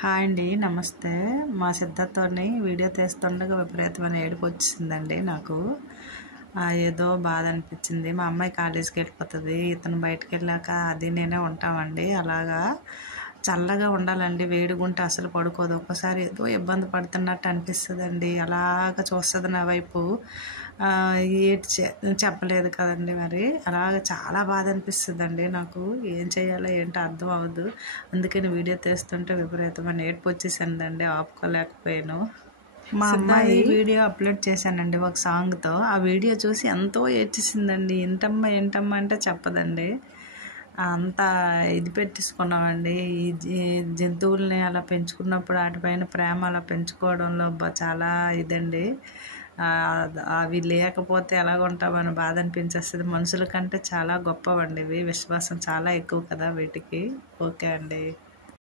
Hi అండి, నమస్తే. మా సిద్ధతోని వీడియో తీస్తుండగా విపరీతమైన ఏడుపు వచ్చిందండి నాకు. ఏదో బాధ అనిపించింది. మా అమ్మాయి కాలేజీకి వెళ్ళిపోతుంది, ఇతను బయటకు వెళ్ళాక అది నేనే ఉంటామండి. అలాగా చల్లగా ఉండాలండి, వేడిగుంటే అసలు పడుకోదు. ఒక్కసారి ఏదో ఇబ్బంది పడుతున్నట్టు అనిపిస్తుందండి. అలాగ చూస్తుంది నా వైపు. ఏంటి చెప్పలేదు కదండి, మరి అలాగ చాలా బాధ అనిపిస్తుందండి నాకు. ఏం చేయాలో ఏంటో అర్థం అవ్వదు. అందుకని వీడియో తీస్తుంటే విపరీతమైన ఏడుపు వచ్చేసిందండి, ఆపుకోలేకపోయాను. మా అమ్మాయి వీడియో అప్లోడ్ చేశానండి ఒక సాంగ్తో. ఆ వీడియో చూసి ఎంతో ఏడ్చేసిందండి. ఏంటమ్మా ఏంటమ్మా అంటే చెప్పదండి. అంత ఇది పెట్టేసుకున్నామండి. ఈ జంతువుల్ని అలా పెంచుకున్నప్పుడు వాటిపైన ప్రేమ అలా పెంచుకోవడంలో చాలా ఇదండి. అవి లేకపోతే ఎలాగుంటామని బాధ అనిపించేస్తుంది. మనుషుల కంటే చాలా గొప్పవండి ఇవి. విశ్వాసం చాలా ఎక్కువ కదా వీటికి. ఓకే అండి.